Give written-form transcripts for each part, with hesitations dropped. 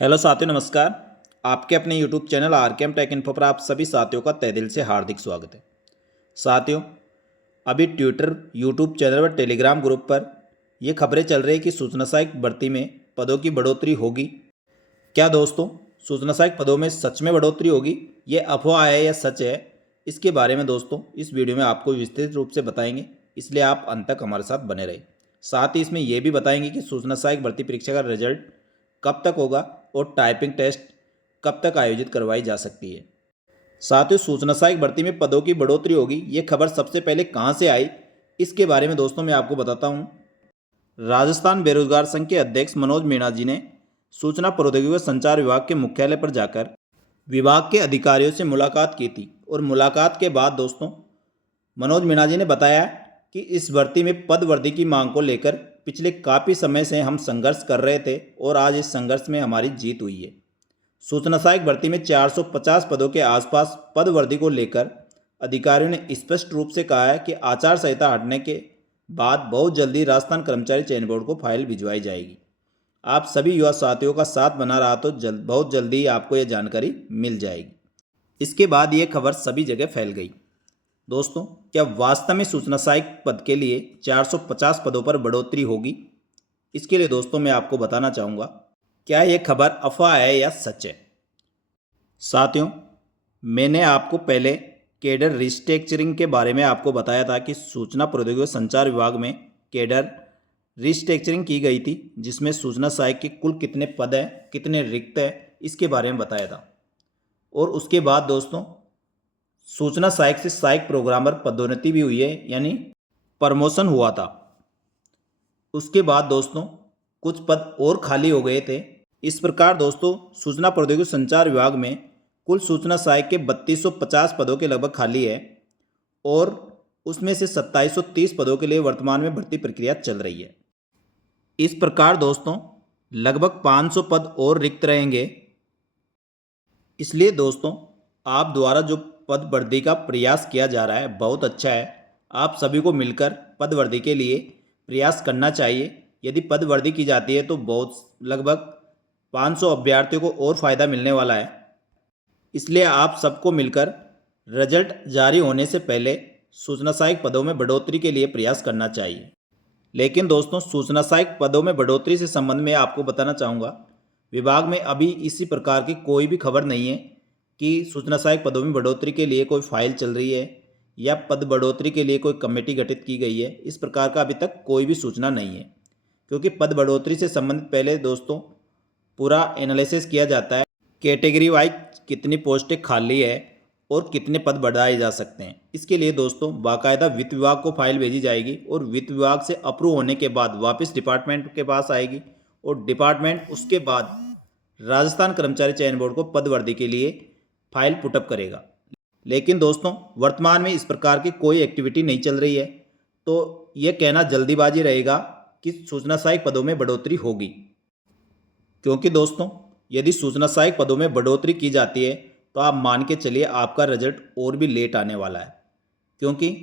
Hello साथियों, नमस्कार। आपके अपने YouTube channel RKM take info पर आप सभी साथियों का तहे दिल से हार्दिक स्वागत है। साथियों, अभी ट्विटर, यूट्यूब चैनल व टेलीग्राम ग्रुप पर ये खबरें चल रही है कि सूचना सहायक भर्ती में पदों की बढ़ोतरी होगी। क्या दोस्तों, सूचना सहायक पदों में सच में बढ़ोतरी होगी? ये अफवाह है या सच है? इसके बारे में दोस्तों इस वीडियो में आपको विस्तृत रूप से बताएंगे, इसलिए आप अंत तक हमारे साथ बने रहे। साथ ही इसमें यह भी बताएंगे कि सूचना सहायक भर्ती परीक्षा का रिजल्ट कब तक होगा और टाइपिंग टेस्ट कब तक आयोजित करवाई जा सकती है। साथ ही सूचना सहायक भर्ती में पदों की बढ़ोतरी होगी, ये खबर सबसे पहले कहां से आई, इसके बारे में दोस्तों मैं आपको बताता हूं। राजस्थान बेरोजगार संघ के अध्यक्ष मनोज मीणा जी ने सूचना प्रौद्योगिकी व संचार विभाग के मुख्यालय पर जाकर विभाग के अधिकारियों से मुलाकात की थी और मुलाकात के बाद दोस्तों मनोज मीणा जी ने बताया कि इस भर्ती में पद वृद्धि की मांग को लेकर पिछले काफ़ी समय से हम संघर्ष कर रहे थे और आज इस संघर्ष में हमारी जीत हुई है। सूचना सहायक भर्ती में 450 पदों के आसपास पद वृद्धि को लेकर अधिकारियों ने स्पष्ट रूप से कहा है कि आचार संहिता हटने के बाद बहुत जल्दी राजस्थान कर्मचारी चयन बोर्ड को फाइल भिजवाई जाएगी। आप सभी युवा साथियों का साथ बना रहा तो बहुत जल्दी आपको यह जानकारी मिल जाएगी। इसके बाद ये खबर सभी जगह फैल गई। दोस्तों, क्या वास्तव में सूचना सहायक पद के लिए 450 पदों पर बढ़ोतरी होगी? इसके लिए दोस्तों मैं आपको बताना चाहूँगा, क्या यह खबर अफवाह है या सच है। साथियों, मैंने आपको पहले कैडर रिस्ट्रक्चरिंग के बारे में आपको बताया था कि सूचना प्रौद्योगिकी व संचार विभाग में कैडर रिस्ट्रक्चरिंग की गई थी, जिसमें सूचना सहायक के कुल कितने पद हैं, कितने रिक्त हैं, इसके बारे में बताया था। और उसके बाद दोस्तों सूचना सहायक से सहायक प्रोग्रामर पदोन्नति भी हुई है, यानी प्रमोशन हुआ था। उसके बाद दोस्तों कुछ पद और खाली हो गए थे। इस प्रकार दोस्तों सूचना प्रौद्योगिकी संचार विभाग में कुल सूचना सहायक के 3250 पदों के लगभग खाली है और उसमें से 2730 पदों के लिए वर्तमान में भर्ती प्रक्रिया चल रही है। इस प्रकार दोस्तों लगभग 500 पद और रिक्त रहेंगे। इसलिए दोस्तों आप द्वारा जो पद वृद्धि का प्रयास किया जा रहा है बहुत अच्छा है। आप सभी को मिलकर पद वृद्धि के लिए प्रयास करना चाहिए। यदि पद वृद्धि की जाती है तो बहुत लगभग 500 अभ्यर्थियों को और फ़ायदा मिलने वाला है। इसलिए आप सबको मिलकर रिजल्ट जारी होने से पहले सूचना सहायक पदों में बढ़ोतरी के लिए प्रयास करना चाहिए। लेकिन दोस्तों सूचना सहायक पदों में बढ़ोतरी से संबंध में आपको बताना चाहूँगा, विभाग में अभी इसी प्रकार की कोई भी खबर नहीं है कि सूचना सहायक पदों में बढ़ोतरी के लिए कोई फाइल चल रही है या पद बढ़ोतरी के लिए कोई कमेटी गठित की गई है। इस प्रकार का अभी तक कोई भी सूचना नहीं है, क्योंकि पद बढ़ोतरी से संबंधित पहले दोस्तों पूरा एनालिसिस किया जाता है, कैटेगरी वाइज कितनी पोस्टें खाली है और कितने पद बढ़ाए जा सकते हैं। इसके लिए दोस्तों बाकायदा वित्त विभाग को फाइल भेजी जाएगी और वित्त विभाग से अप्रूव होने के बाद वापस डिपार्टमेंट के पास आएगी और डिपार्टमेंट उसके बाद राजस्थान कर्मचारी चयन बोर्ड को पद वृद्धि के लिए फाइल पुटअप करेगा। लेकिन दोस्तों वर्तमान में इस प्रकार की कोई एक्टिविटी नहीं चल रही है, तो यह कहना जल्दीबाजी रहेगा कि सूचना सहायक पदों में बढ़ोतरी होगी। क्योंकि दोस्तों यदि सूचना सहायक पदों में बढ़ोतरी की जाती है तो आप मान के चलिए आपका रिजल्ट और भी लेट आने वाला है, क्योंकि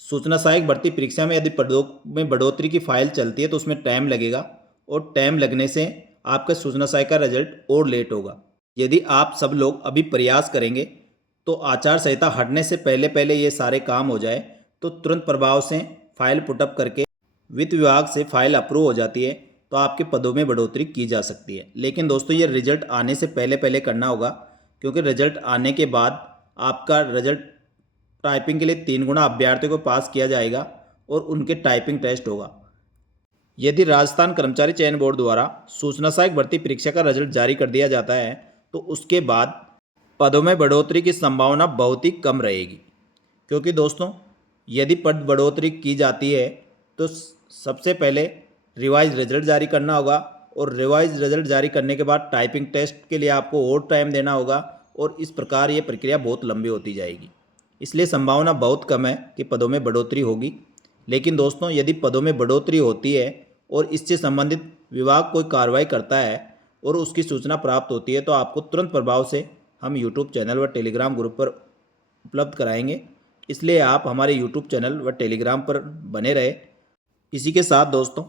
सूचना सहायक भर्ती परीक्षा में यदि पदों में बढ़ोतरी की फाइल चलती है तो उसमें टाइम लगेगा और टाइम लगने से आपका सूचना सहायक का रिजल्ट और लेट होगा। यदि आप सब लोग अभी प्रयास करेंगे तो आचार संहिता हटने से पहले पहले ये सारे काम हो जाए तो तुरंत प्रभाव से फाइल पुटअप करके वित्त विभाग से फाइल अप्रूव हो जाती है तो आपके पदों में बढ़ोतरी की जा सकती है। लेकिन दोस्तों ये रिजल्ट आने से पहले पहले करना होगा, क्योंकि रिजल्ट आने के बाद आपका रिजल्ट टाइपिंग के लिए 3 गुना अभ्यर्थियों को पास किया जाएगा और उनके टाइपिंग टेस्ट होगा। यदि राजस्थान कर्मचारी चयन बोर्ड द्वारा सूचना सहायक भर्ती परीक्षा का रिजल्ट जारी कर दिया जाता है तो उसके बाद पदों में बढ़ोतरी की संभावना बहुत ही कम रहेगी, क्योंकि दोस्तों यदि पद बढ़ोतरी की जाती है तो सबसे पहले रिवाइज रिजल्ट जारी करना होगा और रिवाइज रिजल्ट जारी करने के बाद टाइपिंग टेस्ट के लिए आपको और टाइम देना होगा और इस प्रकार ये प्रक्रिया बहुत लंबी होती जाएगी। इसलिए संभावना बहुत कम है कि पदों में बढ़ोतरी होगी। लेकिन दोस्तों यदि पदों में बढ़ोतरी होती है और इससे संबंधित विभाग कोई कार्रवाई करता है और उसकी सूचना प्राप्त होती है तो आपको तुरंत प्रभाव से हम यूट्यूब चैनल व टेलीग्राम ग्रुप पर उपलब्ध कराएंगे। इसलिए आप हमारे यूट्यूब चैनल व टेलीग्राम पर बने रहे। इसी के साथ दोस्तों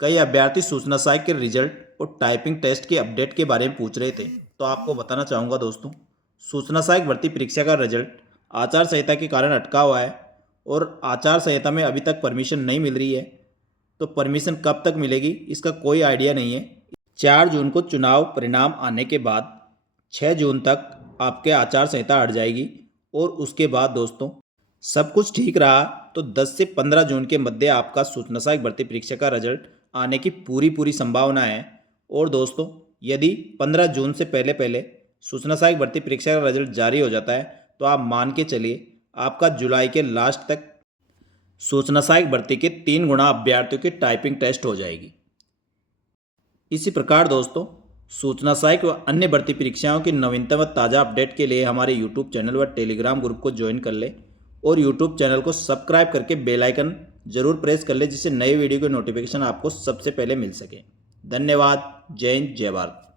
कई अभ्यर्थी सूचना सहायक के रिजल्ट और टाइपिंग टेस्ट के अपडेट के बारे में पूछ रहे थे, तो आपको बताना चाहूँगा दोस्तों, सूचना सहायक भर्ती परीक्षा का रिजल्ट आचार संहिता के कारण अटका हुआ है और आचार संहिता में अभी तक परमिशन नहीं मिल रही है। तो परमिशन कब तक मिलेगी इसका कोई आइडिया नहीं है। 4 जून को चुनाव परिणाम आने के बाद 6 जून तक आपके आचार संहिता हट जाएगी और उसके बाद दोस्तों सब कुछ ठीक रहा तो 10 से 15 जून के मध्य आपका सूचना सहायक भर्ती परीक्षा का रिजल्ट आने की पूरी संभावना है। और दोस्तों यदि 15 जून से पहले सूचना सहायक भर्ती परीक्षा का रिजल्ट जारी हो जाता है तो आप मान के चलिए आपका जुलाई के लास्ट तक सूचना सहायक भर्ती के 3 गुना अभ्यर्थियों की टाइपिंग टेस्ट हो जाएगी। इसी प्रकार दोस्तों सूचना सहायक व अन्य भर्ती परीक्षाओं की नवीनतम व ताज़ा अपडेट के लिए हमारे यूट्यूब चैनल व टेलीग्राम ग्रुप को ज्वाइन कर ले और यूट्यूब चैनल को सब्सक्राइब करके बेल आइकन जरूर प्रेस कर ले, जिससे नए वीडियो के नोटिफिकेशन आपको सबसे पहले मिल सके। धन्यवाद। जय हिंद, जय भारत।